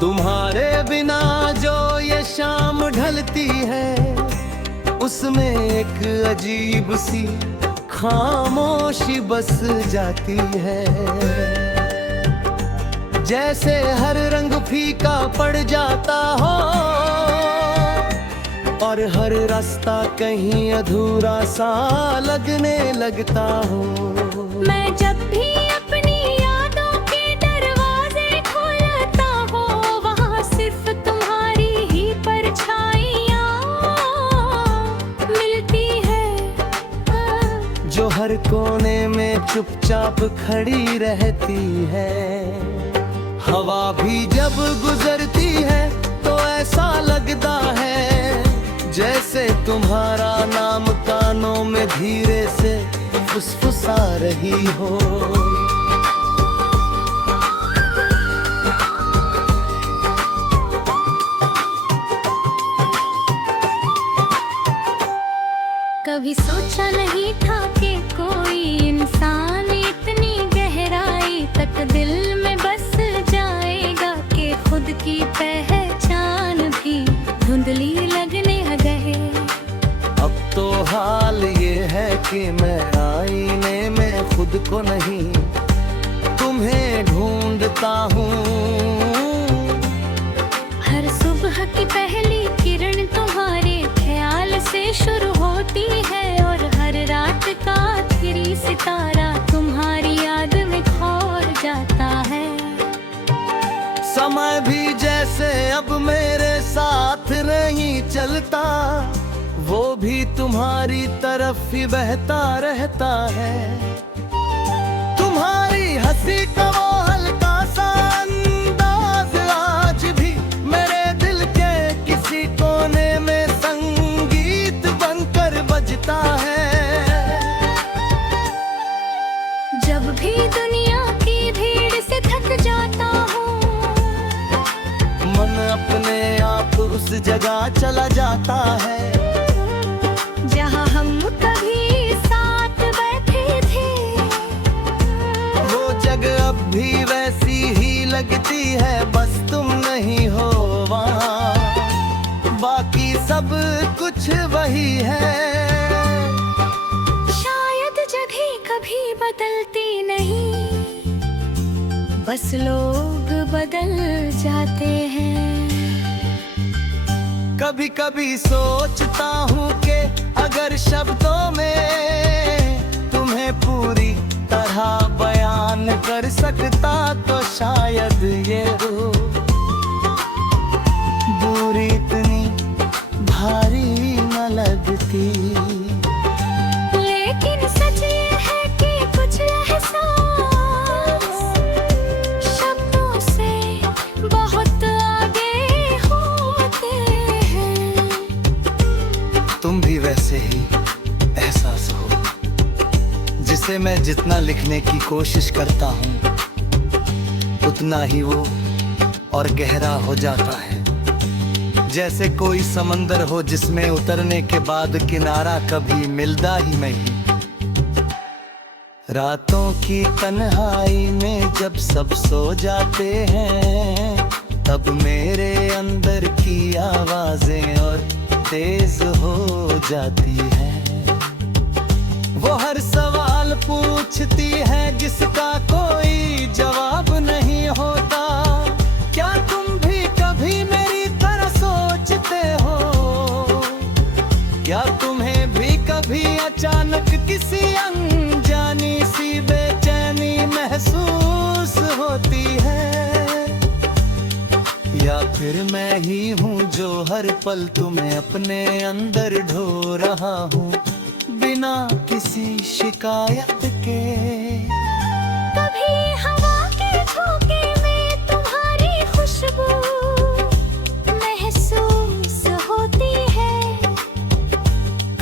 तुम्हारे बिना जो ये शाम ढलती है, उसमें एक अजीब सी खामोशी बस जाती है। जैसे हर रंग फीका पड़ जाता हो और हर रास्ता कहीं अधूरा सा लगने लगता हो। मैं जब भी अपनी यादों के दरवाजे खोलता हूँ, वहाँ सिर्फ तुम्हारी ही परछाइयाँ मिलती है, जो हर कोने में चुपचाप खड़ी रहती है। हवा भी जब गुजरती है तो ऐसा लगता है जैसे तुम्हारा नाम कानों में धीरे से फुसफुसा रही हो। कभी सोचा नहीं था कि कोई इंसान इतनी गहराई तक दिल में बस जाएगा, कि खुद की पहचान भी धुंधली लगने लगे। अब तो हाल ये है कि मैं आईने में खुद को नहीं, तुम्हें ढूंढता हूँ। हर सुबह की पहली किरण तुम्हारे ख्याल से शुरू होती है, और हर रात का आखिरी सितारा तुम्हारी याद में खो जाता है। समय भी जैसे अब मेरे साथ नहीं चलता, वो भी तुम्हारी तरफ ही बहता रहता है। तुम्हारी हंसी का वो हल्का सा अंदाज आज भी मेरे दिल के किसी कोने में संगीत बनकर बजता है। जब भी दुनिया की भीड़ से थक जाता हूँ, मन अपने आप उस जगह चला जाता है जहाँ हम कभी साथ बैठे थे। वो जगह अब भी वैसी ही लगती है, बस तुम नहीं हो वहाँ, बाकी सब कुछ वही है। शायद जगह कभी बदलती नहीं, बस लोग बदल जाते हैं। कभी कभी सोचता हूँ कि अगर शब्दों में तुम्हें पूरी तरह बयान कर सकता तो शायद ये हो दूरी इतनी भारी न लगती। लेकिन सच ये है कि कुछ एहसास शब्दों से बहुत आगे होते हैं। तुम भी वैसे ही एहसास हो, जिसे मैं जितना लिखने की कोशिश करता हूँ उतना ही वो और गहरा हो जाता है। जैसे कोई समंदर हो जिसमें उतरने के बाद किनारा कभी मिलता ही नहीं। रातों की तन्हाई में जब सब सो जाते हैं, तब मेरे अंदर की आवाजें और तेज हो जाती है। वो हर सवाल पूछती है जिसका कोई जवाब नहीं होता। क्या तुम भी कभी मेरी तरह सोचते हो? क्या तुम्हें भी कभी अचानक किसी अनजानी सी बेचैनी महसूस होती है? या फिर मैं ही हूँ जो हर पल तुम्हें अपने अंदर ढो रहा हूँ बिना किसी शिकायत के? कभी हवा के झोंके में तुम्हारी खुशबू महसूस होती है।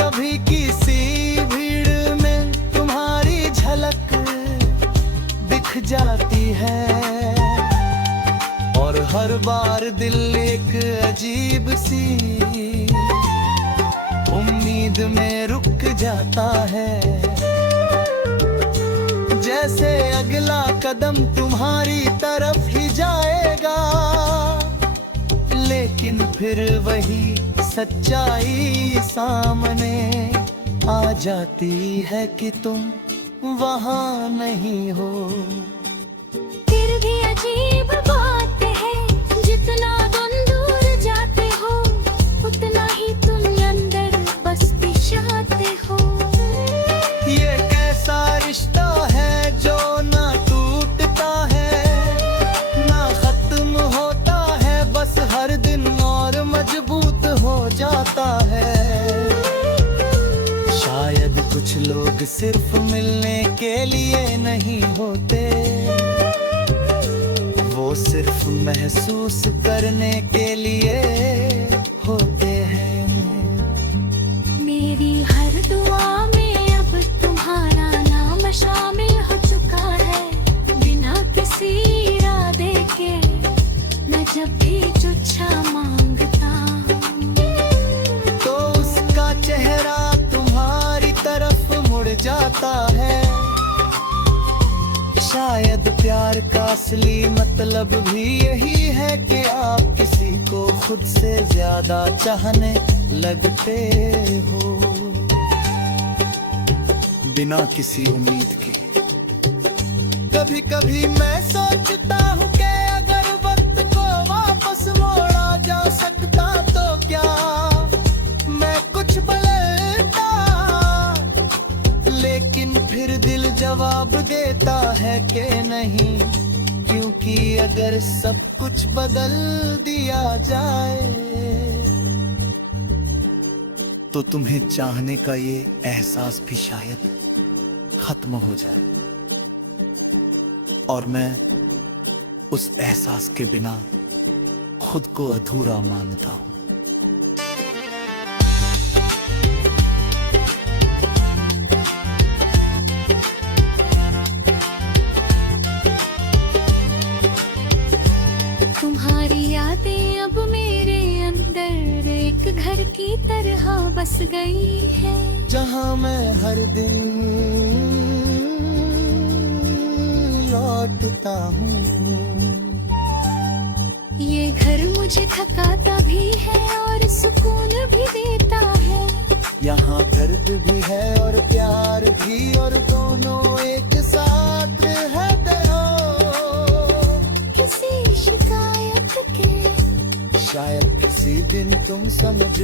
कभी किसी भीड़ में तुम्हारी झलक दिख जाती है, और हर बार दिल एक अजीब सी उम्मीद में रुक जाता है। जैसे अगला कदम तुम्हारी तरफ ही जाएगा, लेकिन फिर वही सच्चाई सामने आ जाती है कि तुम वहाँ नहीं हो। फिर भी अजीब बात है, जितना तुम दूर जाते हो उतना ही तुम अंदर बसते जाते हो। ये कैसा रिश्ता है जो ना टूटता है ना खत्म होता है, बस हर दिन और मजबूत हो जाता है। शायद कुछ लोग सिर्फ मिलने के लिए नहीं होते, वो सिर्फ महसूस करने के लिए होते हैं। मेरी हर दुआ में अब तुम्हारा नाम शामिल हो चुका है। बिना किसी इरादे के मैं जब भी तुझसे मांगता हूँ, तो उसका चेहरा तुम्हारी तरफ मुड़ जाता है। शायद प्यार का असली मतलब भी यही है कि आप किसी को खुद से ज्यादा चाहने लगते हो, बिना किसी उम्मीद के। कभी कभी मैं सोचता हूँ कि अगर वक्त को वापस मोड़ा जा सकता तो क्या मैं कुछ बदलता, लेकिन फिर दिल जवाब देता है कि नहीं, क्योंकि अगर सब कुछ बदल दिया जाए तो तुम्हें चाहने का ये एहसास भी शायद खत्म हो जाए, और मैं उस एहसास के बिना खुद को अधूरा मानता हूं। तुम्हारी यादें अब मेरे अंदर एक घर की तरह बस गई है, जहां मैं हर दिन लौटता हूँ। ये घर मुझे थकाता भी है और सुकून भी देता है। यहाँ दर्द भी है और प्यार भी, और दोनों एक साथ है दरो। किसी शिकायत के शायद किसी दिन तुम समझ